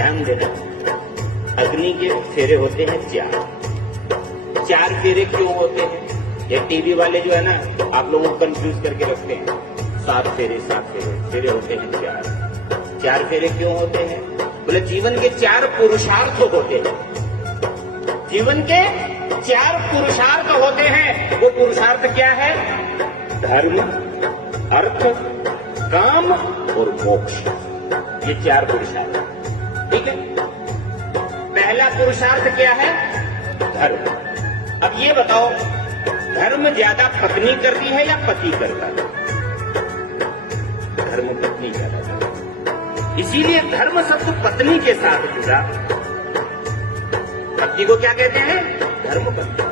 ध्यान देना, अग्नि के फेरे होते हैं 4 फेरे क्यों होते हैं? ये टीवी वाले जो है ना, आप लोगों को कंफ्यूज करके रखते हैं। 7 फेरे फेरे होते हैं 4 फेरे क्यों होते हैं? बोले जीवन के 4 पुरुषार्थ होते हैं। जीवन के 4 पुरुषार्थ होते हैं। वो पुरुषार्थ क्या है? धर्म, अर्थ, काम और मोक्ष। ये 4 पुरुषार्थ, ठीक है। पहला पुरुषार्थ क्या है? धर्म। अब ये बताओ, धर्म ज्यादा पत्नी करती है या पति करता है? धर्म पत्नी ज्यादा करती है, इसीलिए धर्म शब्द पत्नी के साथ जुड़ा। पत्नी को क्या कहते हैं? धर्म पत्नी।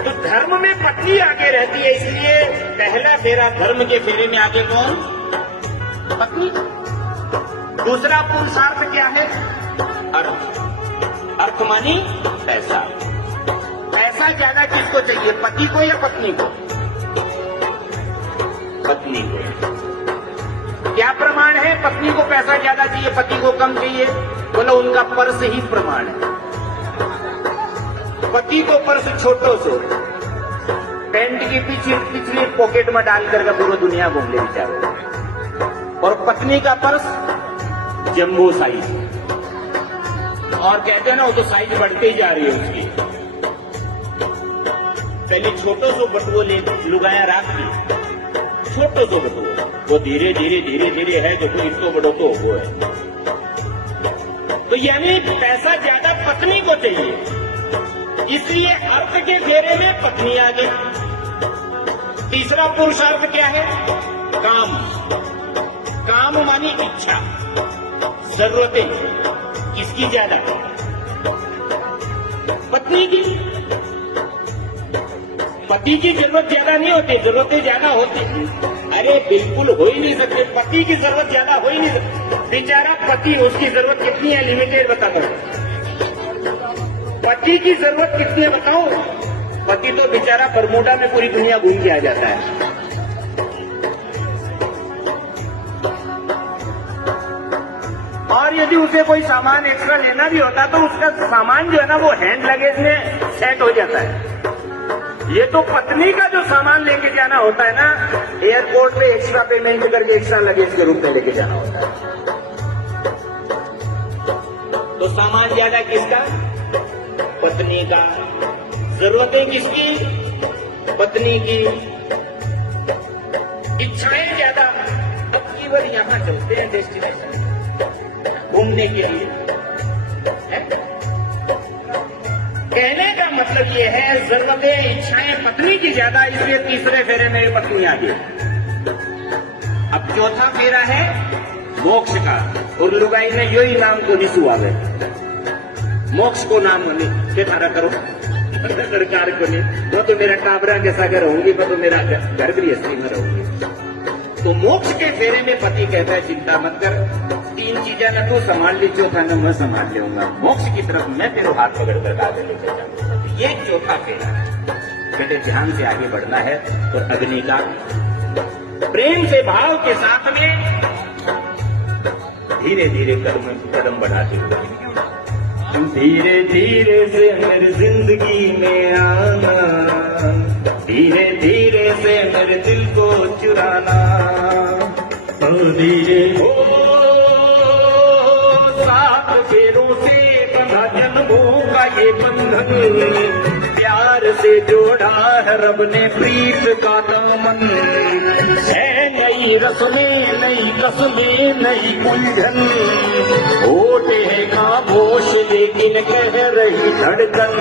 तो धर्म में पत्नी आगे रहती है, इसलिए पहला फेरा धर्म के फेरे में आगे कौन? पत्नी। दूसरा पुरुषार्थ क्या है? अर्थ। अर्थ मानी पैसा। पैसा ज्यादा किसको चाहिए, पति को या पत्नी को? पत्नी को। क्या प्रमाण है पत्नी को पैसा ज्यादा चाहिए, पति को कम चाहिए? बोलो उनका पर्स ही प्रमाण है। पति को पर्स छोटो सो, पैंट की पिछली पॉकेट में डाल करके पूरा दुनिया घूम ले बेचारे, और पत्नी का पर्स जम्बो साइज। और कहते हैं ना, वो तो साइज बढ़ते ही जा रही है उसकी। पहले छोटो सो बटुओ ले लुगाया राख दी, छोटो सो बटुओ, वो धीरे धीरे है जो कोई इसको बड़ो तो वो है। तो यानी पैसा ज्यादा पत्नी को चाहिए, इसलिए अर्थ के फेरे में पत्नी आ गई। तीसरा पुरुषार्थ क्या है? काम। काम मानी इच्छा, जरूरतें। किसकी ज्यादा? पत्नी की। पति की जरूरत ज्यादा नहीं होती, जरूरतें ज्यादा होती। अरे बिल्कुल हो ही नहीं सकते, पति की जरूरत ज्यादा हो ही नहीं सकती। बेचारा पति, उसकी जरूरत कितनी है? लिमिटेड बता दो। पति की जरूरत कितनी है बताओ? पति तो बेचारा बरमूडा में पूरी दुनिया घूम के आ जाता है। और यदि उसे कोई सामान एक्स्ट्रा लेना भी होता तो उसका सामान जो है ना, वो हैंड लगेज में सेट हो जाता है। ये तो पत्नी का जो सामान लेके जाना होता है ना, एयरपोर्ट पे एक्स्ट्रा पेमेंट करके एक्स्ट्रा लगेज के रूप में लेके जाना होता है। तो सामान ज्यादा किसका? पत्नी का। जरूरतें किसकी? पत्नी की। इच्छाएं ज्यादा। अब केवल यहां चलते हैं डेस्टिनेशन घूमने के लिए, है? कहने का मतलब ये है, जरूरतें इच्छाएं पत्नी की ज्यादा, इसलिए तीसरे फेरे में पत्नी आ गई। अब चौथा फेरा है मोक्ष का, और लुगाई ने यो ही नाम को निशु आ गए। मोक्ष को नाम नहीं के तारा करो सरकार को नहीं, वो तो मेरा टाबरा के सागर होंगी, वो तो मेरा घर गृहस्थी में रहूंगी। तो मोक्ष के फेरे में पति कहता है, चिंता मत कर, 3 चीजें न तू संभाल ली, चौथा न मैं संभाल लूंगा। मोक्ष की तरफ मैं तेरे हाथ पकड़ कर आगे लेकर जाऊंगा। ये चौथा फेरा है। बेटे ध्यान से आगे बढ़ना है। तो अग्नि का प्रेम से भाव के साथ में धीरे धीरे कदम बढ़ाते हुए, धीरे धीरे से मेरी जिंदगी में आना, धीरे धीरे से मेरे दिल को चुराना, धीरे हो 7 फेरों से बंधा जन्मों का ये बंधन, प्यार से जोड़ा है रब ने प्रीत का दामन, है नई रस्में नई कसमें नई उलझन, होते हैं खामोश लेकिन कह रही धड़कन,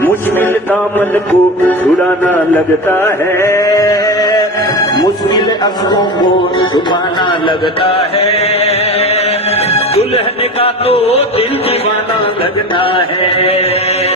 मुश्किल दामन को छुड़ाना लगता है, मुश्किल अश्कों को छुपाना लगता है, दुल्हन का तो दिल दीवाना लगता है।